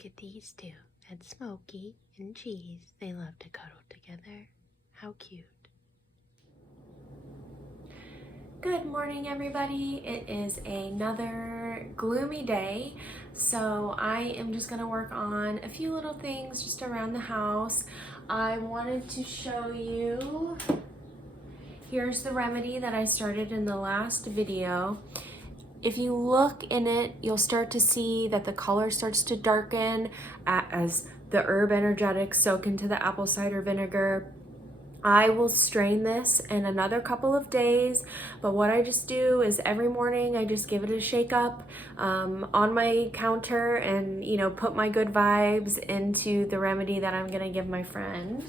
Look at these two. That's Smokey and Cheese. They love to cuddle together. How cute. Good morning, everybody. It is another gloomy day, so I am just going to work on a few little things just around the house. I wanted to show you, here's the remedy that I started in the last video. If you look in it, you'll start to see that the color starts to darken as the herb energetics soak into the apple cider vinegar. I will strain this in another couple of days, but what I just do is every morning I just give it a shake up on my counter and, you know, put my good vibes into the remedy that I'm gonna give my friend.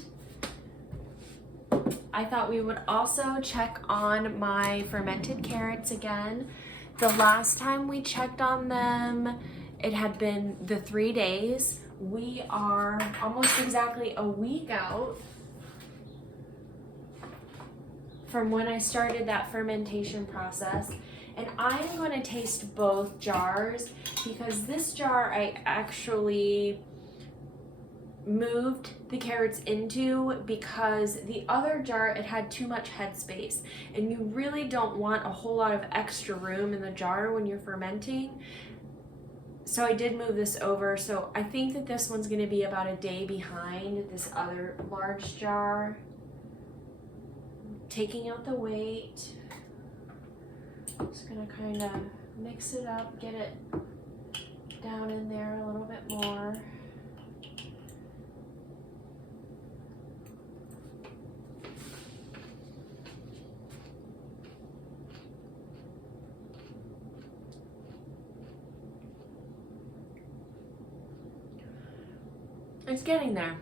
I thought we would also check on my fermented carrots again. The last time we checked on them, it had been the 3 days. We are almost exactly a week out from when I started that fermentation process, and I am going to taste both jars because this jar I actually moved the carrots into because the other jar, it had too much headspace, and you really don't want a whole lot of extra room in the jar when you're fermenting. So I did move this over, so I think that this one's going to be about a day behind this other large jar. Taking out the weight, just gonna kind of mix it up, get it down in there a little bit more. It's getting there.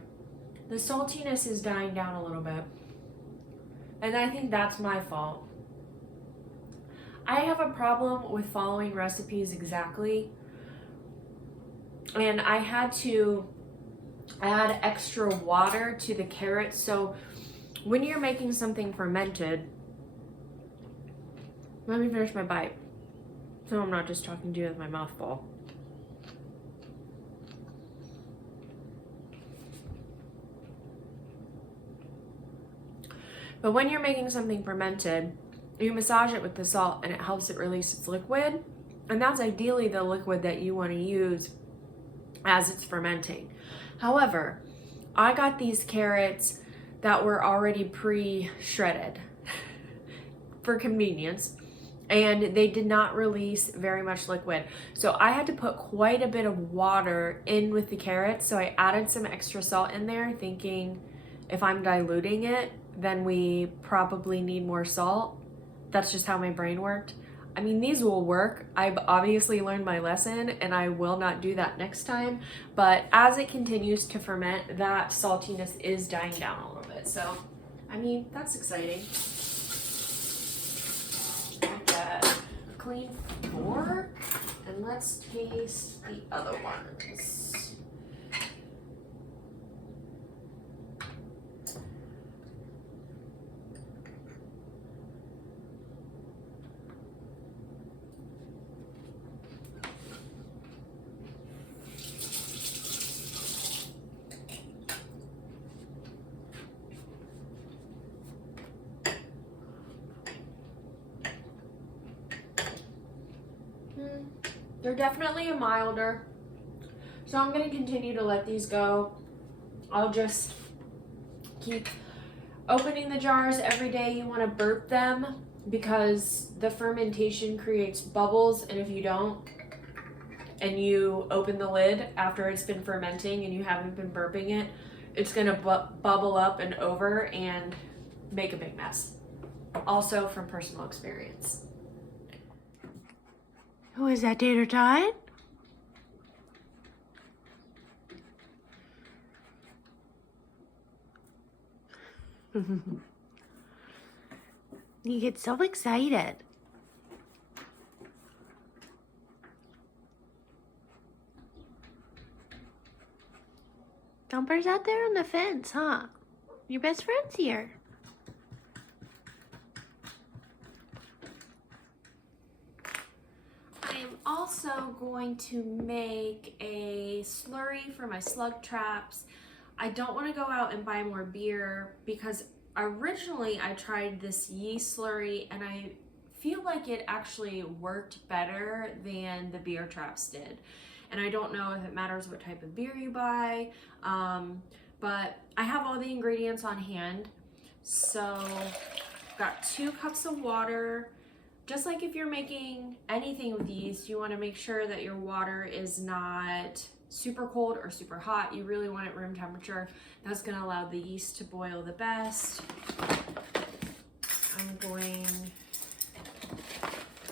The saltiness is dying down a little bit. And I think that's my fault. I have a problem with following recipes exactly. And I had to add extra water to the carrots. So when you're making something fermented, let me finish my bite so I'm not just talking to you with my mouth full. But when you're making something fermented, you massage it with the salt and it helps it release its liquid. And that's ideally the liquid that you want to use as it's fermenting. However, I got these carrots that were already pre-shredded for convenience, and they did not release very much liquid. So I had to put quite a bit of water in with the carrots. So I added some extra salt in there thinking if I'm diluting it, then we probably need more salt. That's just how my brain worked. I mean, these will work. I've obviously learned my lesson and I will not do that next time. But as it continues to ferment, that saltiness is dying down a little bit. So, I mean, that's exciting. Get a clean fork and let's taste the other ones. They're definitely a milder, so I'm going to continue to let these go. I'll just keep opening the jars every day. You want to burp them because the fermentation creates bubbles, and if you don't, and you open the lid after it's been fermenting and you haven't been burping it, it's going to bubble up and over and make a big mess. Also from personal experience. Who is that, Tater Tot? You get so excited. Dumper's out there on the fence, huh? Your best friend's here. also going to make a slurry for my slug traps. I don't want to go out and buy more beer because originally I tried this yeast slurry and I feel like it actually worked better than the beer traps did. And I don't know if it matters what type of beer you buy, but I have all the ingredients on hand. So I've got 2 cups of water. Just like if you're making anything with yeast, you want to make sure that your water is not super cold or super hot. You really want it room temperature. That's going to allow the yeast to boil the best. I'm going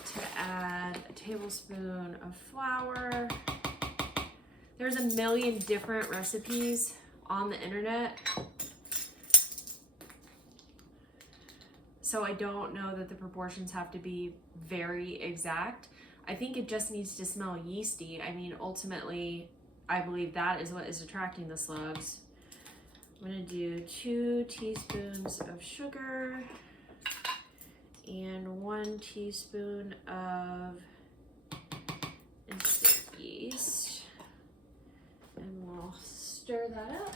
to add a tablespoon of flour. There's a million different recipes on the internet, so I don't know that the proportions have to be very exact. I think it just needs to smell yeasty. I mean, ultimately, I believe that is what is attracting the slugs. I'm gonna do 2 teaspoons of sugar and 1 teaspoon of instant yeast. And we'll stir that up.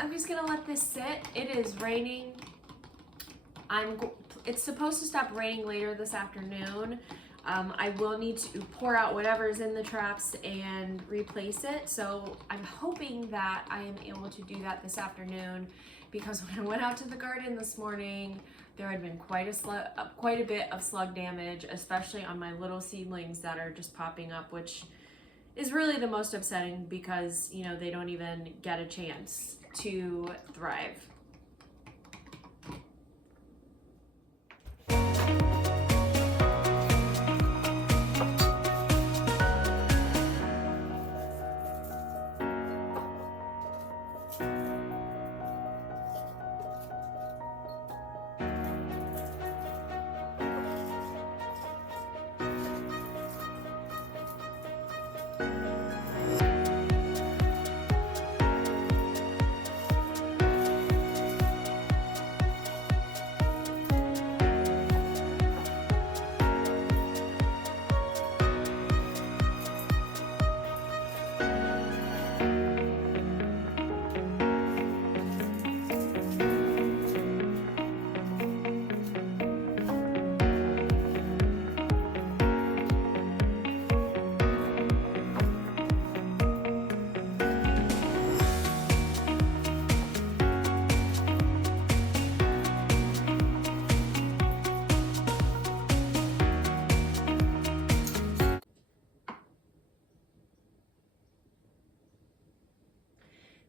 I'm just gonna let this sit. It is raining. It's supposed to stop raining later this afternoon. I will need to pour out whatever's in the traps and replace it. So I'm hoping that I am able to do that this afternoon, because when I went out to the garden this morning, there had been quite a bit of slug damage, especially on my little seedlings that are just popping up, which is really the most upsetting because, you know, they don't even get a chance to thrive.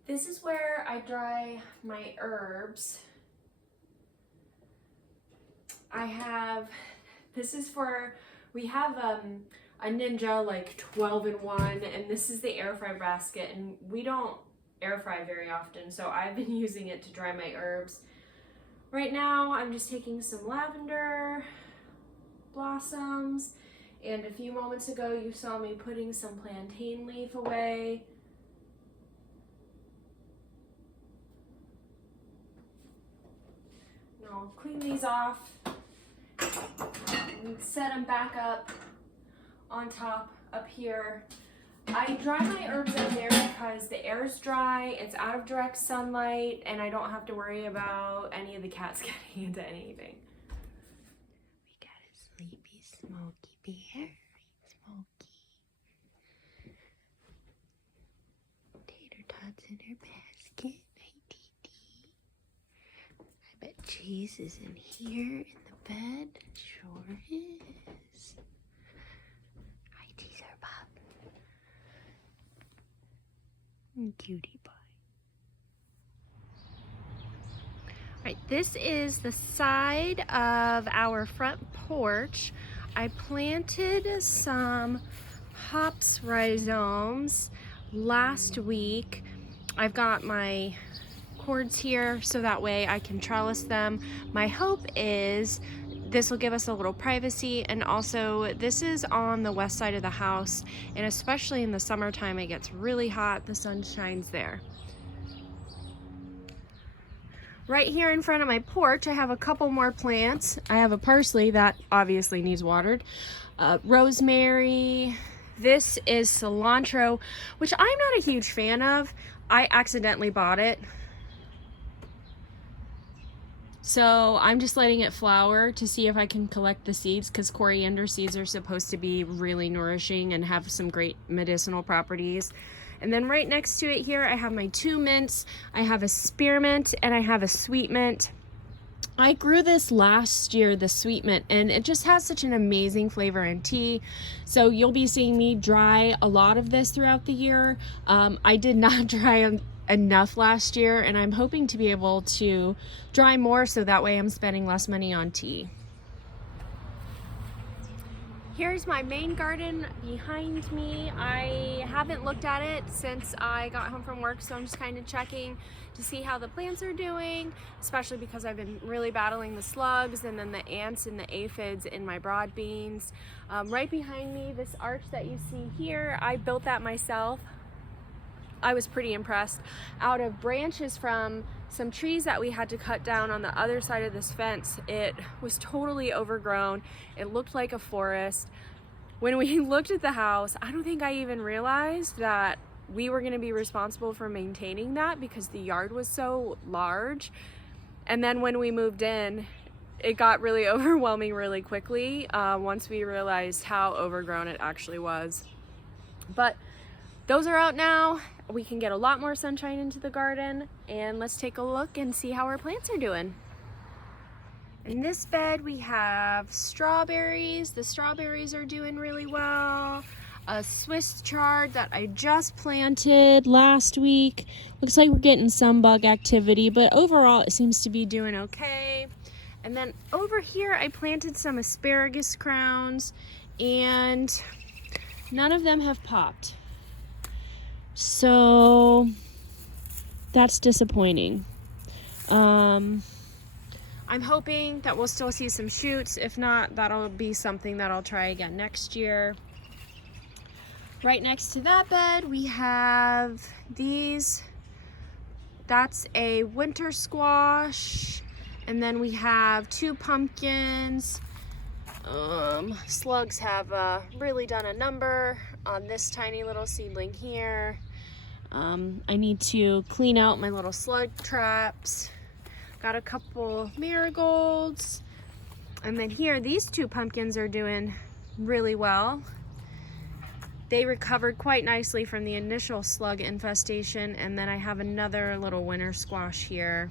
This is where I dry my herbs. We have a Ninja like 12-in-1, and this is the air fry basket, and we don't air fry very often, so I've been using it to dry my herbs. Right now I'm just taking some lavender blossoms, and a few moments ago you saw me putting some plantain leaf away. I'll clean these off and set them back up on top up here. I dry my herbs in there because the air is dry, it's out of direct sunlight, and I don't have to worry about any of the cats getting into anything. We got a sleepy Smoky bear. Smoky. Tater tots in her basket. I bet Cheese is in here in the bed. Sure is. Hi, Teaser Pop. Cutie pie. Alright, this is the side of our front porch. I planted some hops rhizomes last week. I've got my cords here so that way I can trellis them. My hope is this will give us a little privacy, and also this is on the west side of the house, and especially in the summertime it gets really hot, the sun shines there. Right here in front of my porch I have a couple more plants. I have a parsley that obviously needs watered, rosemary, this is cilantro, which I'm not a huge fan of. I accidentally bought it, so I'm just letting it flower to see if I can collect the seeds, because coriander seeds are supposed to be really nourishing and have some great medicinal properties. And then right next to it here I have my 2 mints, I have a spearmint, and I have a sweet mint. I grew this last year, the sweet mint, and it just has such an amazing flavor in tea. So you'll be seeing me dry a lot of this throughout the year. I did not dry enough last year, and I'm hoping to be able to dry more so that way I'm spending less money on tea. Here's my main garden behind me. I haven't looked at it since I got home from work, so I'm just kind of checking to see how the plants are doing, especially because I've been really battling the slugs and then the ants and the aphids in my broad beans. Right behind me, this arch that you see here, I built that myself. I was pretty impressed. Out of branches from some trees that we had to cut down on the other side of this fence, it was totally overgrown. It looked like a forest. When we looked at the house, I don't think I even realized that we were going to be responsible for maintaining that because the yard was so large. And then when we moved in, it got really overwhelming really quickly once we realized how overgrown it actually was. But those are out now. We can get a lot more sunshine into the garden, and let's take a look and see how our plants are doing. In this bed we have strawberries. The strawberries are doing really well. A Swiss chard that I just planted last week. Looks like we're getting some bug activity, but overall it seems to be doing okay. And then over here I planted some asparagus crowns, and none of them have popped. So that's disappointing. I'm hoping that we'll still see some shoots. If not, that'll be something that I'll try again next year. Right next to that bed we have these. That's a winter squash, and then we have 2 pumpkins. Slugs have really done a number on this tiny little seedling here. I need to clean out my little slug traps. Got a couple marigolds. And then here, these 2 pumpkins are doing really well. They recovered quite nicely from the initial slug infestation. And then I have another little winter squash here.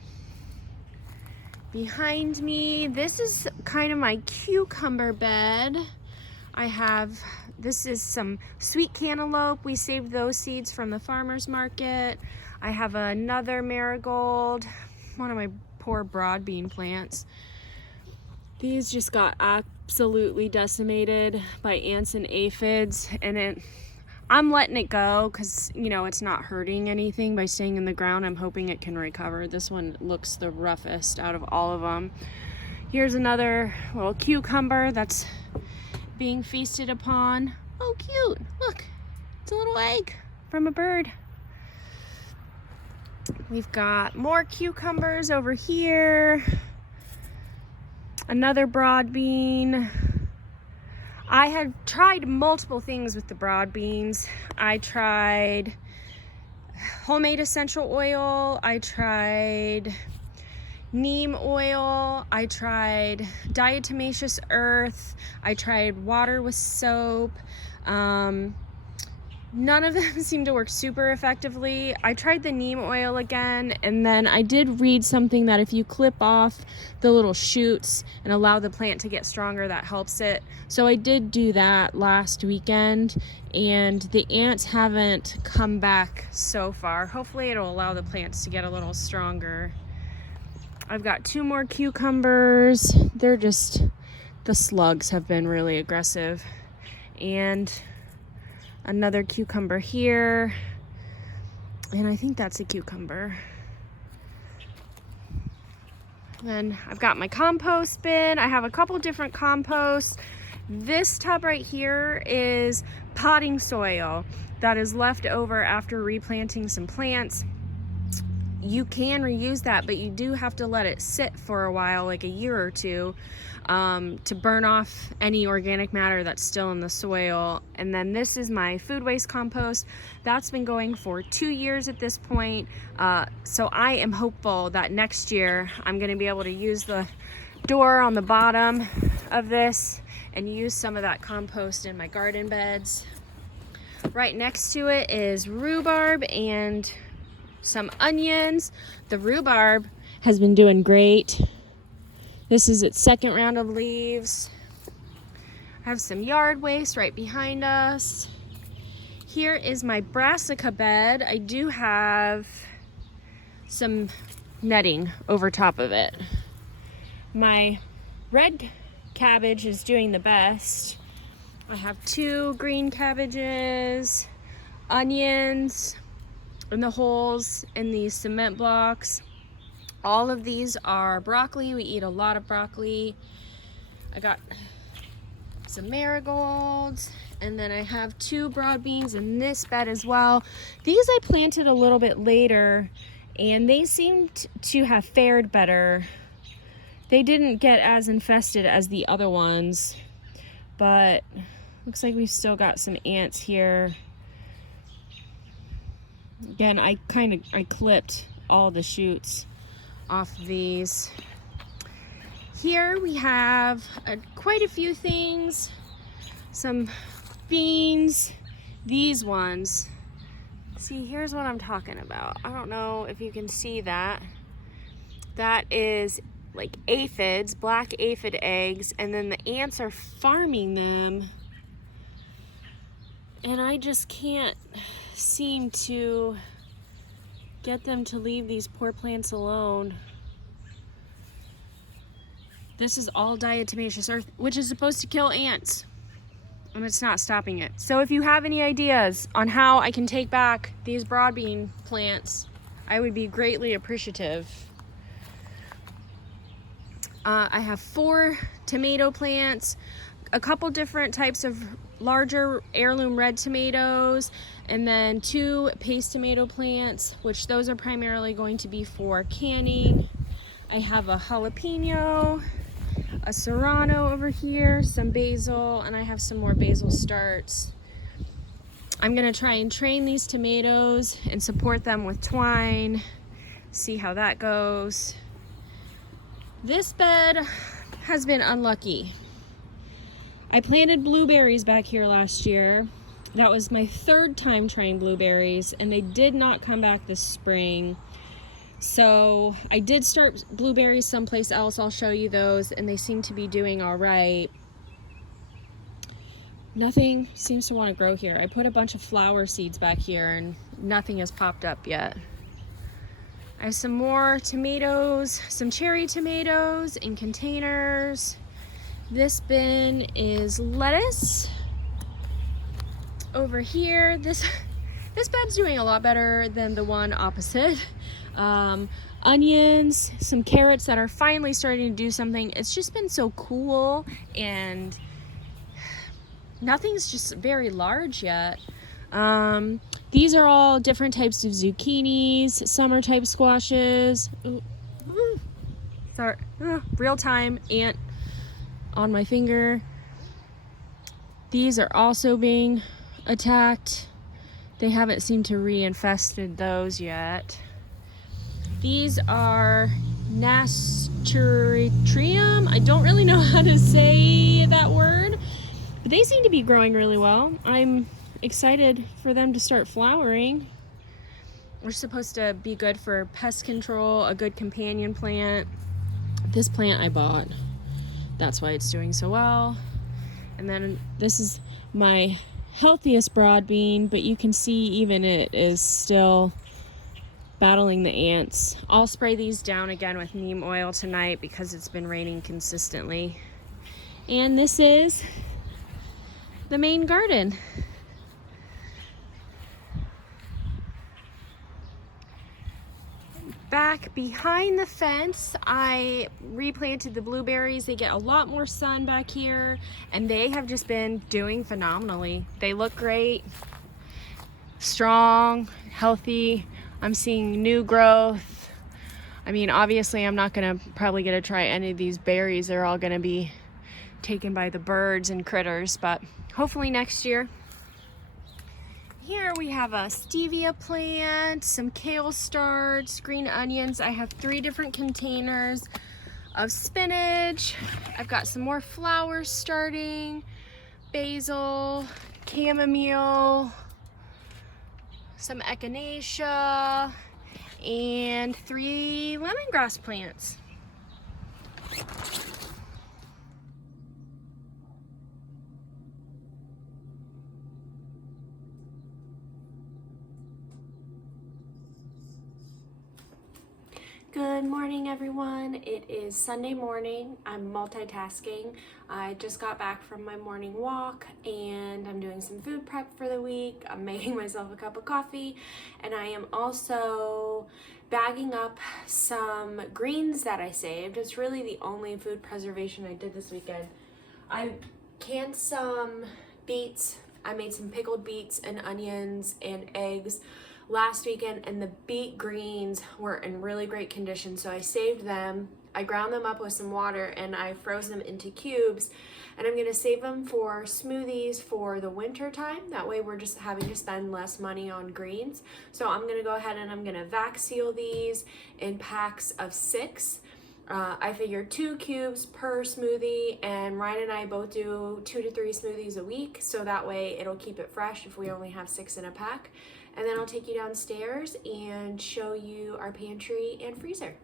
Behind me, this is kind of my cucumber bed. This is some sweet cantaloupe. We saved those seeds from the farmer's market. I have another marigold, one of my poor broad bean plants. These just got absolutely decimated by ants and aphids, and I'm letting it go because, you know, it's not hurting anything by staying in the ground. I'm hoping it can recover. This one looks the roughest out of all of them. Here's another little cucumber that's being feasted upon. Oh, cute. Look, it's a little egg from a bird. We've got more cucumbers over here. Another broad bean. I had tried multiple things with the broad beans. I tried homemade essential oil. I tried neem oil. I tried diatomaceous earth. I tried water with soap. None of them seemed to work super effectively. I tried the neem oil again, and then I did read something that if you clip off the little shoots and allow the plant to get stronger, that helps it. So I did do that last weekend, and the ants haven't come back so far. Hopefully it'll allow the plants to get a little stronger. I've got 2 more cucumbers. The slugs have been really aggressive. And another cucumber here, and I think that's a cucumber. Then I've got my compost bin. I have a couple different composts. This tub right here is potting soil that is left over after replanting some plants. You can reuse that, but you do have to let it sit for a while, like a year or two, to burn off any organic matter that's still in the soil. And then this is my food waste compost. That's been going for 2 years at this point. So I am hopeful that next year I'm going to be able to use the door on the bottom of this and use some of that compost in my garden beds. Right next to it is rhubarb and some onions. The rhubarb has been doing great. This is its second round of leaves. I have some yard waste right behind us. Here is my brassica bed. I do have some netting over top of it. My red cabbage is doing the best. I have 2 green cabbages, onions in the holes in these cement blocks. All of these are broccoli. We eat a lot of broccoli. I got some marigolds, and then I have 2 broad beans in this bed as well. These I planted a little bit later, and they seemed to have fared better. They didn't get as infested as the other ones, but looks like we've still got some ants here. Again, I clipped all the shoots off these. Here we have quite a few things. Some beans, these ones. See, here's what I'm talking about. I don't know if you can see that. That is like aphids, black aphid eggs, and then the ants are farming them. And I just can't seem to get them to leave these poor plants alone. This is all diatomaceous earth, which is supposed to kill ants, and it's not stopping it. So if you have any ideas on how I can take back these broadbean plants, I would be greatly appreciative. I have 4 tomato plants, a couple different types of larger heirloom red tomatoes, and then 2 paste tomato plants, which those are primarily going to be for canning. I have a jalapeno, a serrano over here, some basil, and I have some more basil starts. I'm gonna try and train these tomatoes and support them with twine, see how that goes. This bed has been unlucky. I planted blueberries back here last year. That was my 3rd time trying blueberries, and they did not come back this spring. So I did start blueberries someplace else. I'll show you those, and they seem to be doing all right. Nothing seems to want to grow here. I put a bunch of flower seeds back here, and nothing has popped up yet. I have some more tomatoes, some cherry tomatoes in containers. This bin is lettuce. Over here, this bed's doing a lot better than the one opposite. Onions, some carrots that are finally starting to do something. It's just been so cool, and nothing's just very large yet. These are all different types of zucchinis, summer type squashes. Sorry, real time ant on my finger. These are also being attacked. They haven't seemed to reinfested those yet. These are nasturtium. I don't really know how to say that word, but they seem to be growing really well. I'm excited for them to start flowering. We're supposed to be good for pest control, a good companion plant. This plant I bought, that's why it's doing so well. And then this is my healthiest broad bean, but you can see even it is still battling the ants. I'll spray these down again with neem oil tonight because it's been raining consistently. And this is the main garden. back behind the fence, I replanted the blueberries. They get a lot more sun back here, and they have just been doing phenomenally. They look great, strong, healthy. I'm seeing new growth. I mean, obviously I'm not probably gonna try any of these berries. They're all gonna be taken by the birds and critters, but hopefully next year. Here we have a stevia plant, some kale starts, green onions. I have 3 different containers of spinach. I've got some more flowers starting, basil, chamomile, some echinacea, and 3 lemongrass plants. Good morning, everyone. It is Sunday morning. I'm multitasking. I just got back from my morning walk and I'm doing some food prep for the week. I'm making myself a cup of coffee, and I am also bagging up some greens that I saved. It's really the only food preservation I did this weekend. I canned some beets. I made some pickled beets and onions and eggs last weekend, and the beet greens were in really great condition, so I saved them. I ground them up with some water and I froze them into cubes, and I'm gonna save them for smoothies for the winter time. That way we're just having to spend less money on greens. So I'm gonna go ahead and I'm gonna vac seal these in packs of 6. I figure 2 cubes per smoothie, and Ryan and I both do 2 to 3 smoothies a week, so that way it'll keep it fresh if we only have 6 in a pack. And then I'll take you downstairs and show you our pantry and freezer.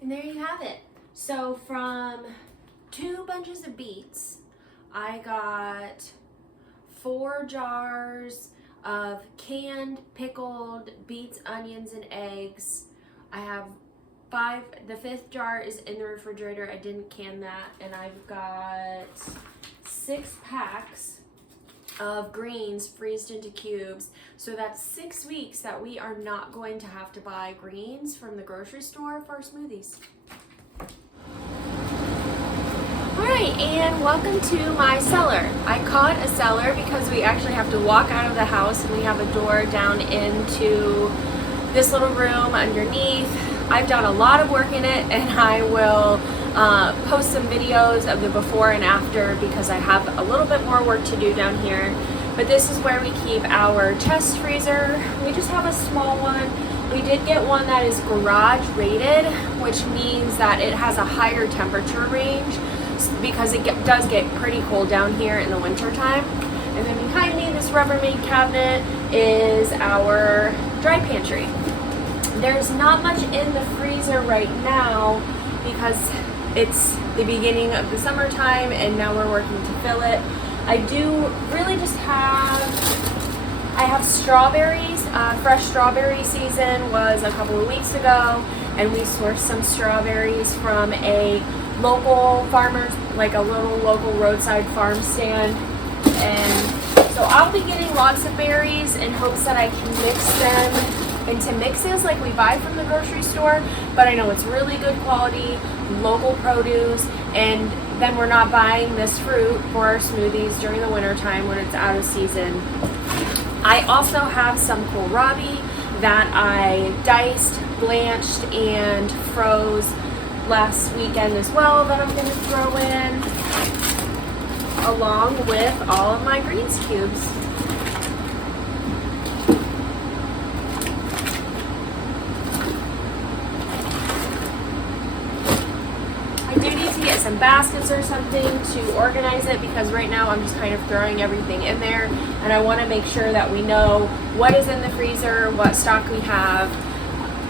And there you have it. So from 2 bunches of beets, I got 4 jars of canned pickled beets, onions, and eggs. I have 5, the 5th jar is in the refrigerator. I didn't can that. And I've got 6 packs of greens freezed into cubes. So that's 6 weeks that we are not going to have to buy greens from the grocery store for our smoothies. Alright, and welcome to my cellar. I call it a cellar because we actually have to walk out of the house and we have a door down into this little room underneath. I've done a lot of work in it, and I will post some videos of the before and after because I have a little bit more work to do down here. But this is where we keep our chest freezer. We just have a small one. We did get one that is garage rated, which means that it has a higher temperature range because it does get pretty cold down here in the winter time. And then behind me, this Rubbermaid cabinet is our dry pantry. There's not much in the freezer right now because it's the beginning of the summertime and now we're working to fill it. I do really just I have strawberries. Fresh strawberry season was a couple of weeks ago, and we sourced some strawberries from a local farmer's, like a little local roadside farm stand. And so I'll be getting lots of berries in hopes that I can mix them into mixes like we buy from the grocery store, but I know it's really good quality, local produce, and then we're not buying this fruit for our smoothies during the winter time when it's out of season. I also have some kohlrabi that I diced, blanched, and froze last weekend as well that I'm going to throw in, along with all of my greens cubes. I do need to get some baskets or something to organize it, because right now I'm just kind of throwing everything in there, and I want to make sure that we know what is in the freezer, what stock we have.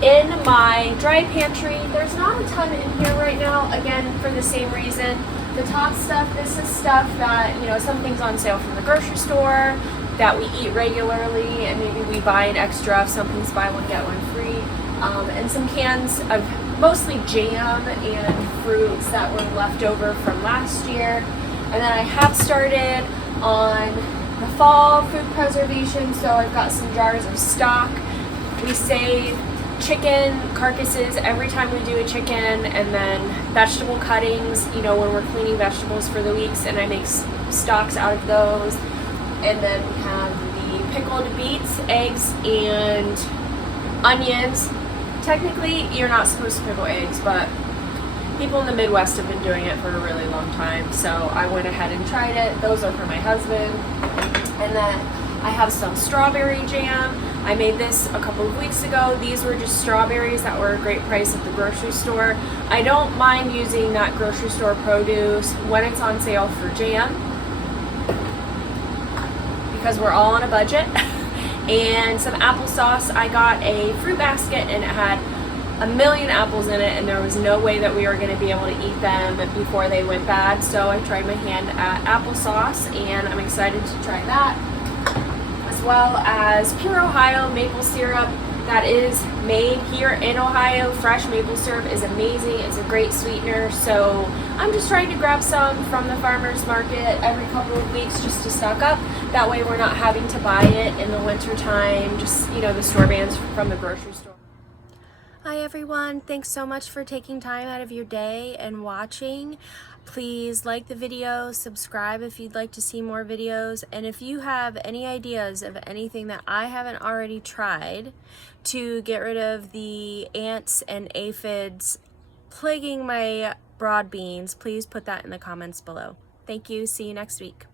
In my dry pantry, there's not a ton in here right now, again, for the same reason. The top stuff, this is stuff that, you know, some things on sale from the grocery store that we eat regularly, and maybe we buy an extra if something's buy one, get one free. And some cans of mostly jam and fruits that were left over from last year. And then I have started on the fall food preservation, so I've got some jars of stock. We save chicken carcasses every time we do a chicken, and then vegetable cuttings, you know, when we're cleaning vegetables for the weeks, and I make stocks out of those. And then we have the pickled beets, eggs, and onions. Technically, you're not supposed to pickle eggs, but people in the Midwest have been doing it for a really long time, so I went ahead and tried it. Those are for my husband. And then I have some strawberry jam. I made this a couple of weeks ago. These were just strawberries that were a great price at the grocery store. I don't mind using that grocery store produce when it's on sale for jam, because we're all on a budget. And some applesauce. I got a fruit basket and it had a million apples in it, and there was no way that we were going to be able to eat them before they went bad. So I tried my hand at applesauce, and I'm excited to try that, as well as pure Ohio maple syrup that is made here in Ohio. Fresh maple syrup is amazing. It's a great sweetener, so I'm just trying to grab some from the farmer's market every couple of weeks just to stock up. That way we're not having to buy it in the winter time, just, you know, the store brands from the grocery store. Hi everyone, thanks so much for taking time out of your day and watching. Please like the video, subscribe if you'd like to see more videos, and if you have any ideas of anything that I haven't already tried to get rid of the ants and aphids plaguing my broad beans, please put that in the comments below. Thank you, see you next week.